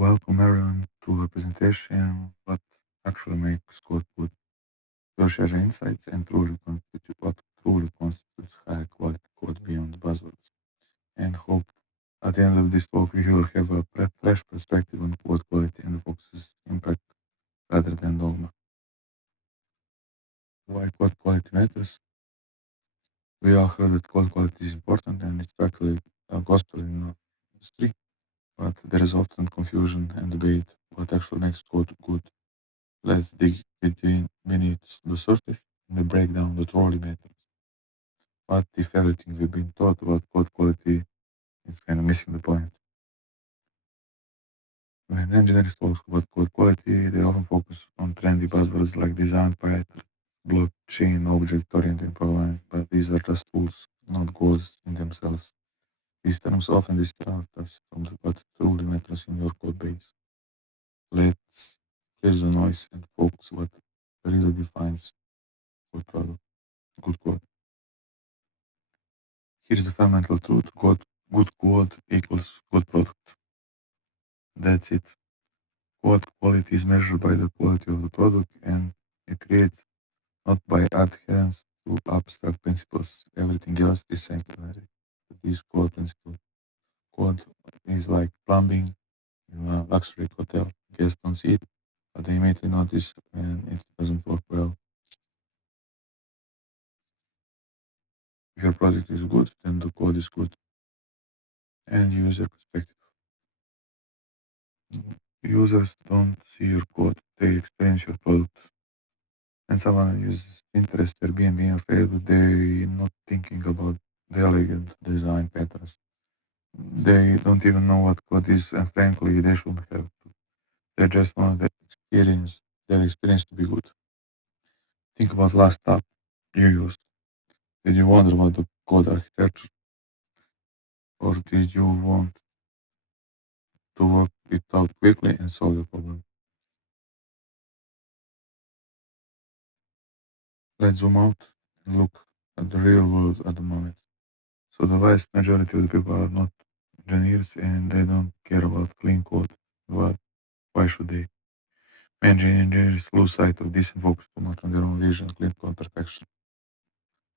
Welcome everyone to a presentation what actually makes code good. We'll share insights and truly constitutes high quality code beyond buzzwords. And hope at the end of this talk we will have a fresh perspective on code quality and focuses impact rather than dogma. Why code quality matters? We all heard that code quality is important and it's practically a gospel in our industry, but there is often confusion and debate what actually makes code good. Let's dig beneath the surface and break down the trolley matters. What if everything we've been taught about code quality is kind of missing the point? When engineers talk about code quality, they often focus on trendy buzzwords like design patterns, blockchain, object-oriented programming, but these are just tools, not goals in themselves. These terms often distract us from what truly matters in your code base. Let's clear the noise and focus what really defines good product, good code. Here's the fundamental truth. Good code equals good product. That's it. Code quality is measured by the quality of the product and it creates not by adherence to abstract principles. Everything else is secondary. This code principle. Code is like plumbing in a luxury hotel. Guests don't see it, but they immediately notice when it doesn't work well. If your product is good, then the code is good. And user perspective. Users don't see your code, they experience your product. And someone uses Pinterest, Airbnb, and Facebook, they're not thinking about the elegant design patterns. They don't even know what code is, and frankly, they shouldn't have to. They just want their experience to be good. Think about last app you used. Did you wonder about the code architecture, or did you want to work it out quickly and solve the problem? Let's zoom out and look at the real world at the moment. So the vast majority of the people are not engineers and they don't care about clean code. But why should they? Many engineers lose sight of this and focus too much on their own vision, clean code perfection.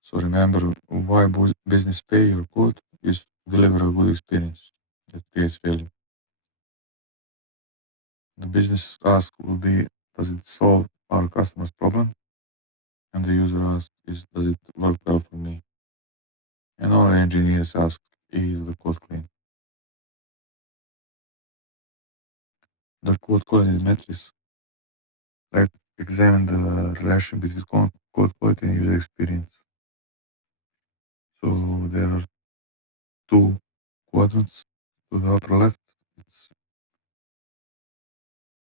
So remember why business pay your code is to deliver a good experience that creates value. The business ask will be, does it solve our customer's problem? And the user ask is, does it work well for me? And all engineers ask, is the code clean? The code quality metrics. Let's examine the relation between code quality and user experience. So there are two quadrants to the upper left. It's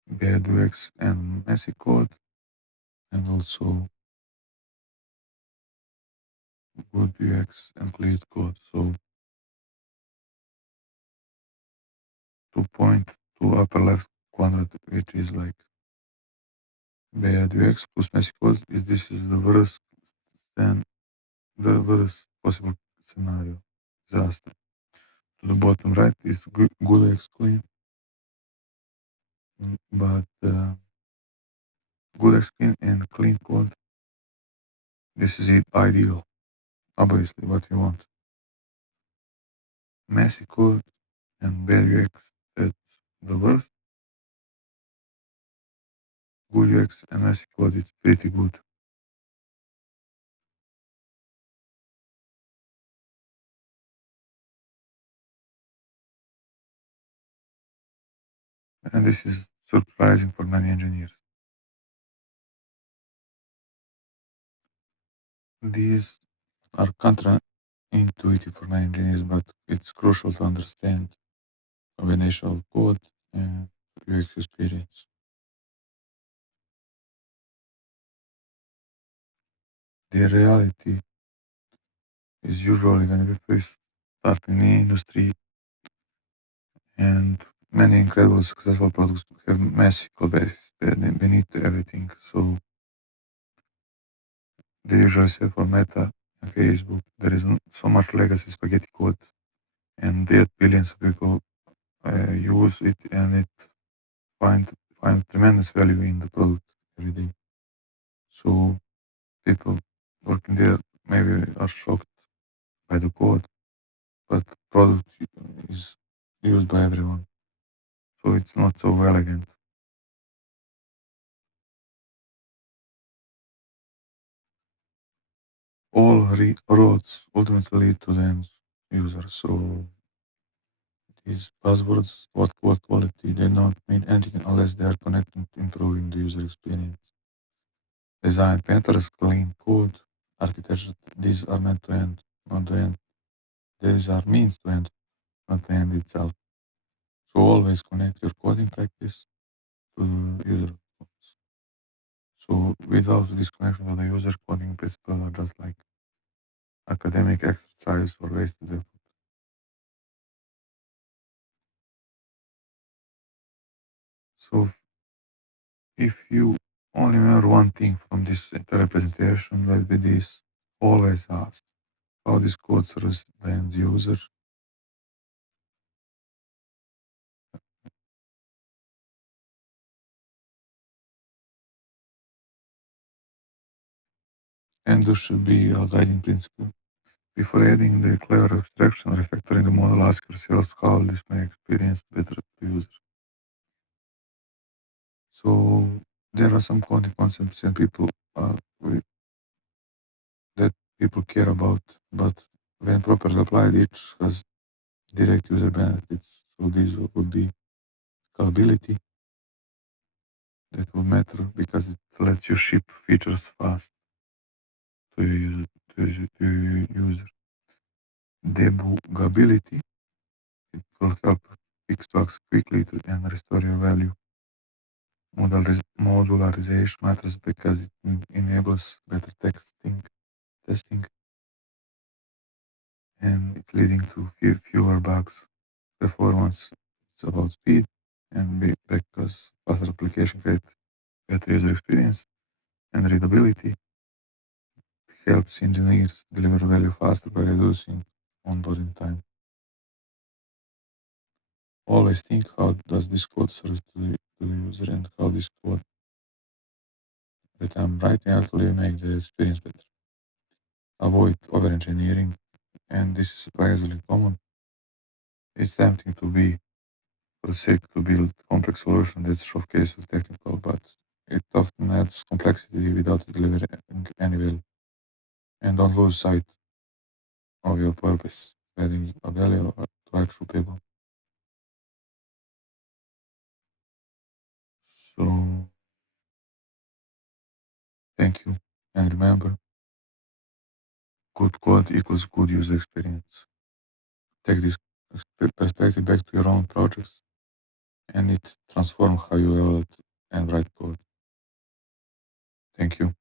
bad UX and messy code, and also good UX and clean code. So 2.2 upper left quadrant, which is like bad UX plus messy code, this is the worst then the worst possible scenario, disaster. To the bottom right is good UX clean, but good UX clean and clean code. This is it ideal, obviously what you want. Messy code and bad UX, that's the worst. Good UX and messy code, it's pretty good. And this is surprising for many engineers. These are counterintuitive for many engineers, but it's crucial to understand combination of code and UX experience. The reality is usually when we first start in the industry and many incredible successful products have messy code base beneath everything. So they usually say for Meta and Facebook, there is so much legacy spaghetti code and yet billions of people use it and it find find tremendous value in the product every day. So people working there maybe are shocked by the code, but product is used by everyone. So it's not so elegant. All roads ultimately lead to the end user. So these buzzwords, what code quality, they don't mean anything unless they are connected to improving the user experience. Design patterns, clean code, architecture, these are meant to end, not the end. These are means to end, not the end itself. So always connect your coding practice to the user. So without this connection to the user, coding principles are just like academic exercise or wasted effort. So if you only learn one thing from this entire presentation, let be this: always ask how this code serves the end user, and this should be a guiding principle. Before adding the clever abstraction or refactoring the model, ask yourself how this may experience better to user. So there are some coding concepts and people that people care about, but when properly applied, it has direct user benefits. So these would be scalability, that will matter because it lets you ship features fast to your user. To your user. Debuggability, it will help fix bugs quickly and restore your value. Modularization matters because it enables better testing, and it's leading to fewer bugs. Performance, it's about speed, and because faster application create better user experience, and readability helps engineers deliver value faster by reducing onboarding time. Always think, how does this code serve to the user, and how this code that I'm writing actually make the experience better. Avoid over engineering, and this is surprisingly common. It's tempting to be for the sake to build complex solutions that showcase the technical, but it often adds complexity without delivering any value. And don't lose sight of your purpose, adding a value to actual people. So thank you. And remember, good code equals good user experience. Take this perspective back to your own projects, and it transforms how you develop and write code. Thank you.